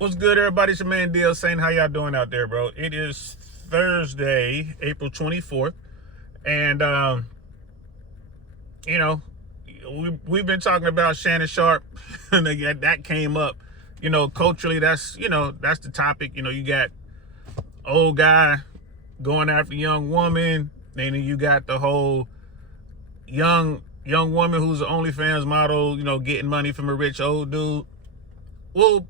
What's good, everybody? It's your man DL saying, how y'all doing out there, bro? It is Thursday, April 24th. And, you know, we've been talking about Shannon Sharpe. And that came up. Culturally, that's the topic. You got old guy going after young woman. Then you got the whole young woman who's an OnlyFans model, getting money from a rich old dude. We'll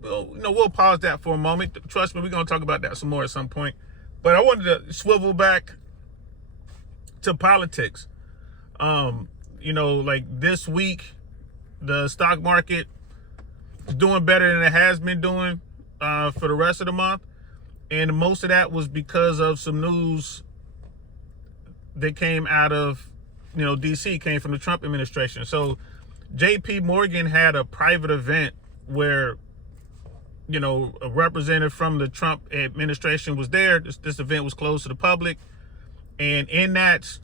pause that for a moment. Trust me, we're gonna talk about that some more at some point. But I wanted to swivel back to politics. Like this week, the stock market is doing better than it has been doing for the rest of the month, and most of that was because of some news that came out of DC, came from the Trump administration. So J.P. Morgan had a private event where a representative from the Trump administration was there. This event was closed to the public. And in that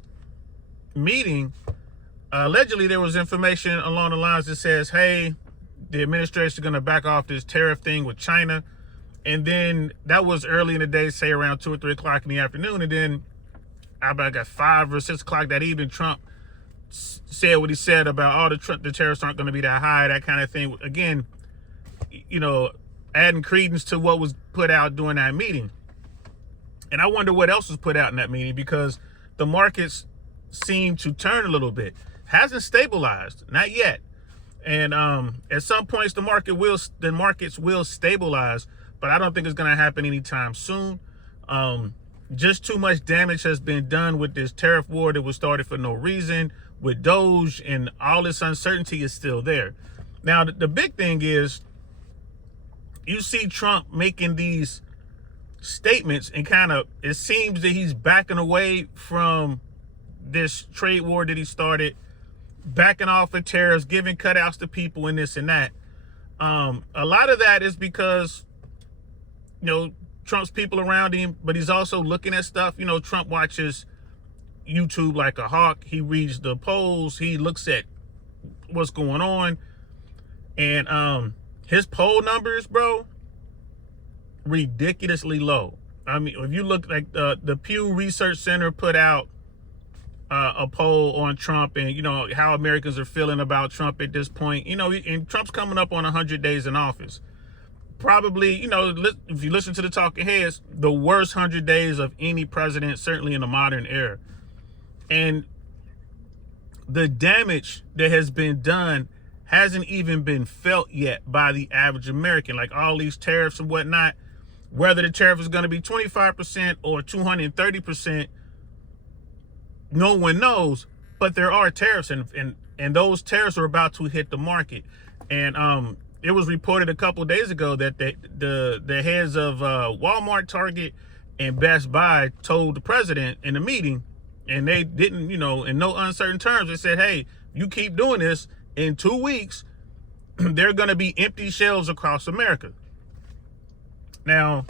meeting, allegedly there was information along the lines that says, hey, the administration is going to back off this tariff thing with China. And then that was early in the day, say around 2 or 3 o'clock in the afternoon. And then about at 5 or 6 o'clock that evening, Trump said what he said about, the tariffs aren't going to be that high, that kind of thing. Again, adding credence to what was put out during that meeting. And I wonder what else was put out in that meeting, because the markets seem to turn a little bit. Hasn't stabilized, not yet. And at some points the markets will stabilize, but I don't think it's going to happen anytime soon. Just too much damage has been done with this tariff war that was started for no reason, with Doge, and all this uncertainty is still there. Now, the big thing is, you see Trump making these statements, and it seems that he's backing away from this trade war that he started, backing off of tariffs, giving cutouts to people, and this and that. A lot of that is because, Trump's people around him, but he's also looking at stuff. Trump watches YouTube like a hawk. He reads the polls. He looks at what's going on. And his poll numbers, bro, ridiculously low. I mean, if you look, like the Pew Research Center put out a poll on Trump, and how Americans are feeling about Trump at this point. And Trump's coming up on 100 days in office. Probably, if you listen to the talking heads, the worst 100 days of any president, certainly in the modern era. And the damage that has been done hasn't even been felt yet by the average American. Like all these tariffs and whatnot, whether the tariff is going to be 25% or 230%, no one knows. But there are tariffs, and those tariffs are about to hit the market. And it was reported a couple of days ago that the heads of Walmart, Target, and Best Buy told the president in the meeting, and they didn't, in no uncertain terms, they said, hey, you keep doing this, in 2 weeks, there are going to be empty shelves across America. Now,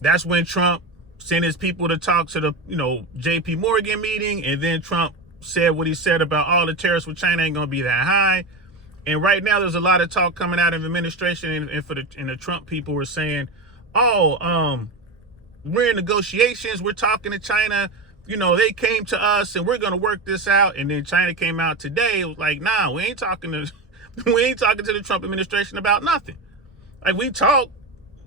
that's when Trump sent his people to talk to the, J.P. Morgan meeting, and then Trump said what he said about all the tariffs with China ain't going to be that high. And right now, there's a lot of talk coming out of the administration, and the Trump people were saying, we're in negotiations, we're talking to China. They came to us and we're going to work this out. And then China came out today. It was like, nah, we ain't talking to the Trump administration about nothing. Like, we talk,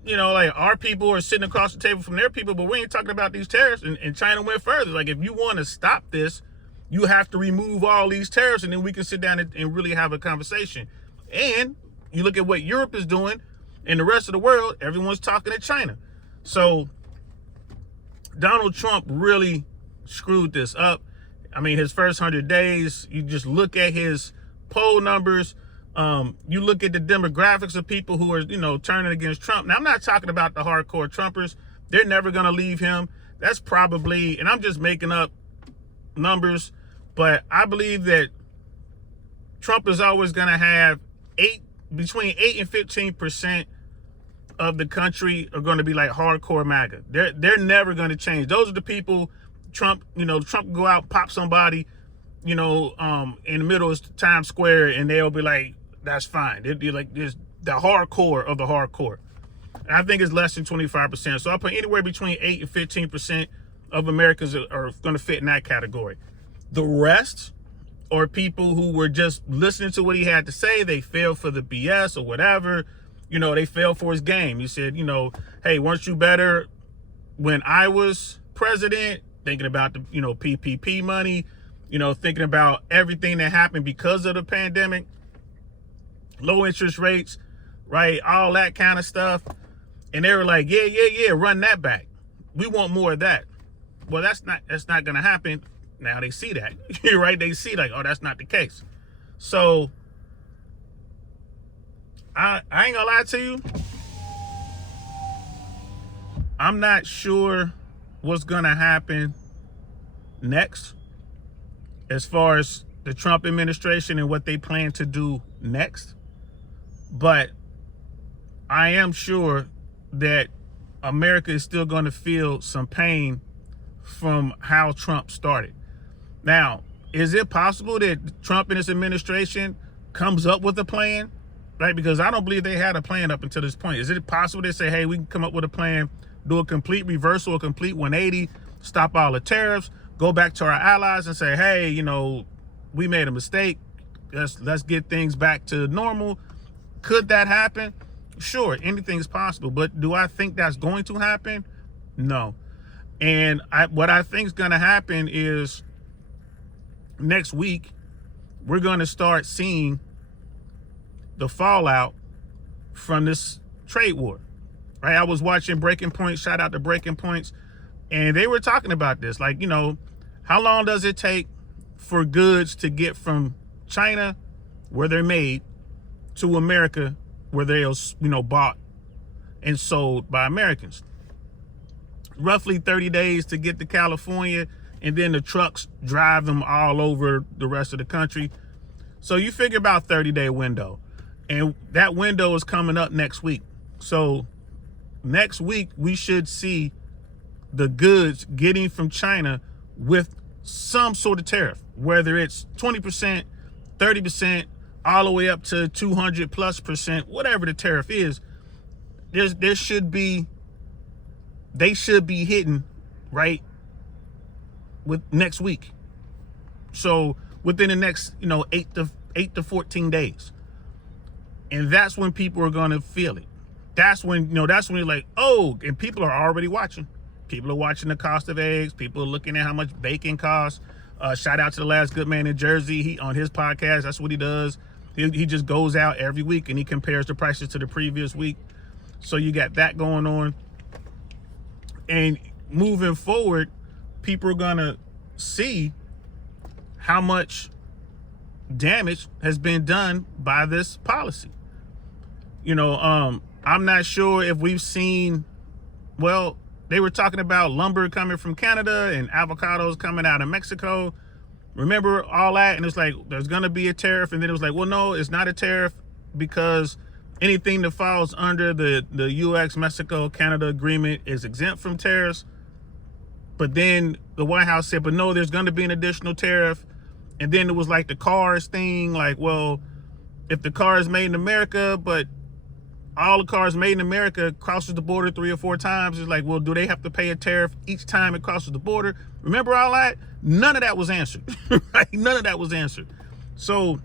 like our people are sitting across the table from their people, but we ain't talking about these tariffs. And China went further. Like, if you want to stop this, you have to remove all these tariffs, and then we can sit down and really have a conversation. And you look at what Europe is doing, and the rest of the world, everyone's talking to China. So Donald Trump really screwed this up. I mean, his first 100 days, you just look at his poll numbers. You look at the demographics of people who are, turning against Trump. Now, I'm not talking about the hardcore Trumpers. They're never going to leave him. That's probably, and I'm just making up numbers, but I believe that Trump is always going to have between 8 and 15% of the country are going to be like hardcore MAGA. They're never going to change. Those are the people. Trump can go out, pop somebody, in the middle of Times Square, and they'll be like, that's fine. They'll be like, this the hardcore of the hardcore. I think it's less than 25%. So I put anywhere between 8 and 15% of Americans are going to fit in that category. The rest are people who were just listening to what he had to say. They fell for the BS or whatever. You know, they fell for his game. He said, you know, hey, weren't you better when I was president? Thinking about the, you know, PPP money, you know, thinking about everything that happened because of the pandemic, low interest rates, right? All that kind of stuff. And they were like, yeah, run that back. We want more of that. Well, that's not going to happen. Now they see that, right? They see like, oh, that's not the case. So I ain't gonna lie to you. I'm not sure what's going to happen next as far as the Trump administration and what they plan to do next. But I am sure that America is still going to feel some pain from how Trump started. Now, is it possible that Trump and his administration comes up with a plan, right? Because I don't believe they had a plan up until this point. Is it possible they say, hey, we can come up with a plan, do a complete reversal, a complete 180, stop all the tariffs, go back to our allies and say, hey, you know, we made a mistake. Let's get things back to normal. Could that happen? Sure, anything's possible. But do I think that's going to happen? No. And what I think is going to happen is next week, we're going to start seeing the fallout from this trade war, right? I was watching Breaking Points, shout out to Breaking Points, and they were talking about this. Like, you know, how long does it take for goods to get from China, where they're made, to America, where they're, you know, bought and sold by Americans? Roughly 30 days to get to California, and then the trucks drive them all over the rest of the country. So you figure about 30-day window. And that window is coming up next week. So next week, we should see the goods getting from China with some sort of tariff, whether it's 20%, 30%, all the way up to 200+%, whatever the tariff is. They should be hitting right with next week. So within the next, you know, 8 to 14 days. And that's when people are going to feel it. That's when you're like, oh, and people are already watching. People are watching the cost of eggs. People are looking at how much bacon costs. Shout out to the last good man in Jersey. He on his podcast, that's what he does. He just goes out every week and he compares the prices to the previous week. So you got that going on. And moving forward, people are going to see how much damage has been done by this policy. You know, I'm not sure if we've seen, well, they were talking about lumber coming from Canada and avocados coming out of Mexico. Remember all that? And it's like, there's going to be a tariff. And then it was like, well, no, it's not a tariff because anything that falls under the U.S., Mexico, Canada agreement is exempt from tariffs. But then the White House said, but no, there's going to be an additional tariff. And then it was like the cars thing, like, well, if the car is made in America, but all the cars made in America crosses the border 3 or 4 times, it's like, well, do they have to pay a tariff each time it crosses the border? Remember all that? None of that was answered. Right? None of that was answered. So,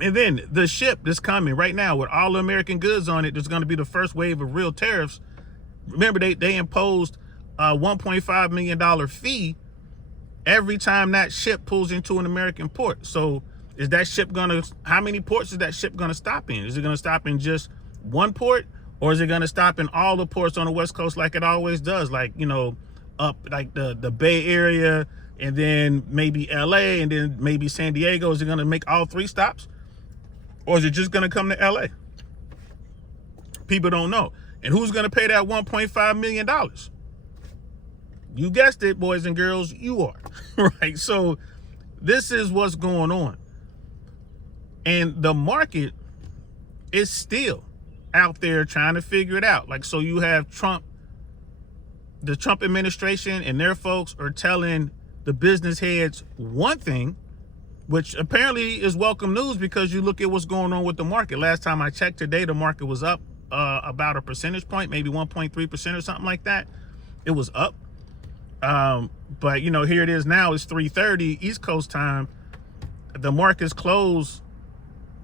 and then the ship that's coming right now with all the American goods on it, there's going to be the first wave of real tariffs. Remember, they imposed a $1.5 million fee every time that ship pulls into an American port. So is that ship how many ports is that ship going to stop in? Is it going to stop in just one port, or is it going to stop in all the ports on the West Coast like it always does? Like, you know, up like the Bay Area, and then maybe LA, and then maybe San Diego. Is it going to make all 3 stops? Or is it just going to come to LA? People don't know. And who's going to pay that $1.5 million? You guessed it, boys and girls, you are. Right? So this is what's going on. And the market is still out there trying to figure it out. Like, so you have Trump, the Trump administration and their folks are telling the business heads one thing, which apparently is welcome news because you look at what's going on with the market. Last time I checked today, the market was up about a percentage point, maybe 1.3% or something like that. It was up. But you know, here it is now. It's 3:30 East Coast time. The market's closed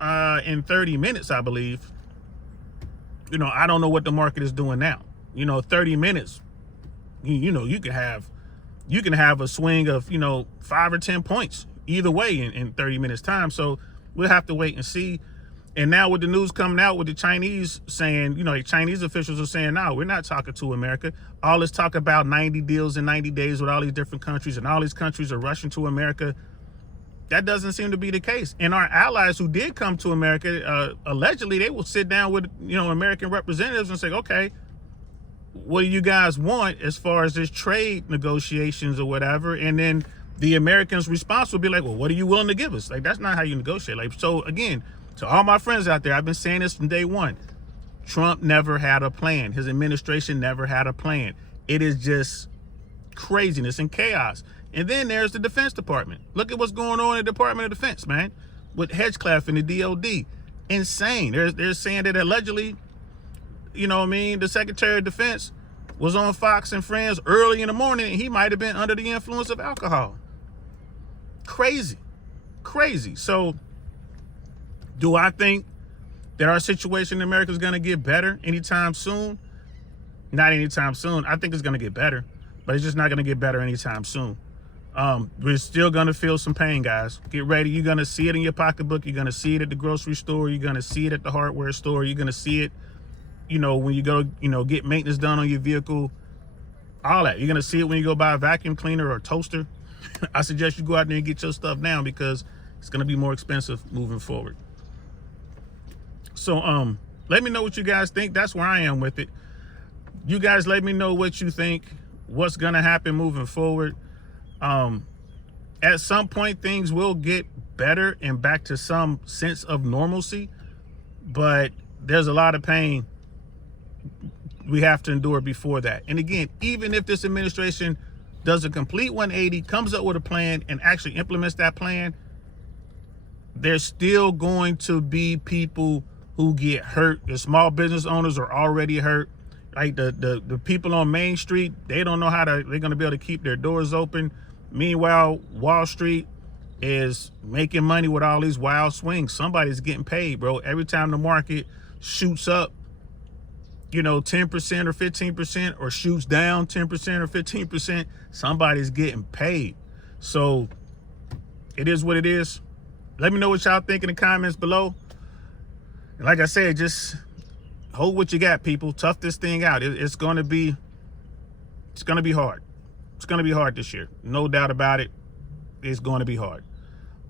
in 30 minutes, I believe. You know, I don't know what the market is doing now. You know, 30 minutes. You know, you can have a swing of, you know, 5 or 10 points either way in 30 minutes time. So we'll have to wait and see. And now with the news coming out with the Chinese saying, you know, Chinese officials are saying, no, we're not talking to America. All this talk about 90 deals in 90 days with all these different countries, and all these countries are rushing to America. That doesn't seem to be the case. And our allies who did come to America, allegedly, they will sit down with, you know, American representatives and say, okay, what do you guys want as far as this trade negotiations or whatever? And then the Americans' response will be like, well, what are you willing to give us? Like, that's not how you negotiate. Like, so again, to all my friends out there, I've been saying this from day one. Trump never had a plan. His administration never had a plan. It is just craziness and chaos. And then there's the Defense Department. Look at what's going on in the Department of Defense, man, with Hedgecliff and the DOD. Insane. They're saying that allegedly, you know what I mean, the Secretary of Defense was on Fox and Friends early in the morning, and he might have been under the influence of alcohol. Crazy. Crazy. So do I think that our situation in America is going to get better anytime soon? Not anytime soon. I think it's going to get better, but it's just not going to get better anytime soon. We're still going to feel some pain, guys. Get ready. You're going to see it in your pocketbook. You're going to see it at the grocery store. You're going to see it at the hardware store. You're going to see it, you know, when you go, you know, get maintenance done on your vehicle, all that. You're going to see it when you go buy a vacuum cleaner or a toaster. I suggest you go out there and get your stuff now, because it's going to be more expensive moving forward. So, let me know what you guys think. That's where I am with it. You guys let me know what you think, what's going to happen moving forward. At some point, things will get better and back to some sense of normalcy, but there's a lot of pain we have to endure before that. And again, even if this administration does a complete 180, comes up with a plan and actually implements that plan, there's still going to be people who get hurt. The small business owners are already hurt. Like the people on Main Street, they don't know they're going to be able to keep their doors open. Meanwhile, Wall Street is making money with all these wild swings. Somebody's getting paid, bro. Every time the market shoots up, you know, 10% or 15%, or shoots down 10% or 15%, somebody's getting paid. So it is what it is. Let me know what y'all think in the comments below. And like I said, just hold what you got, people. Tough this thing out. It's going to be hard. It's going to be hard this year. No doubt about it. It's going to be hard.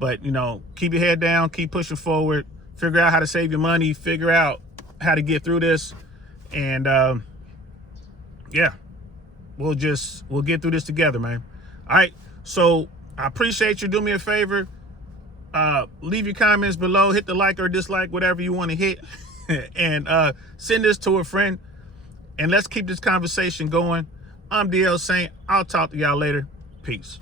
But, you know, keep your head down, keep pushing forward, figure out how to save your money, figure out how to get through this. And yeah, we'll get through this together, man. All right. So I appreciate you. Do me a favor. Leave your comments below, hit the like or dislike, whatever you want to hit, and send this to a friend, and let's keep this conversation going. I'm DL Saint. I'll talk to y'all later. Peace.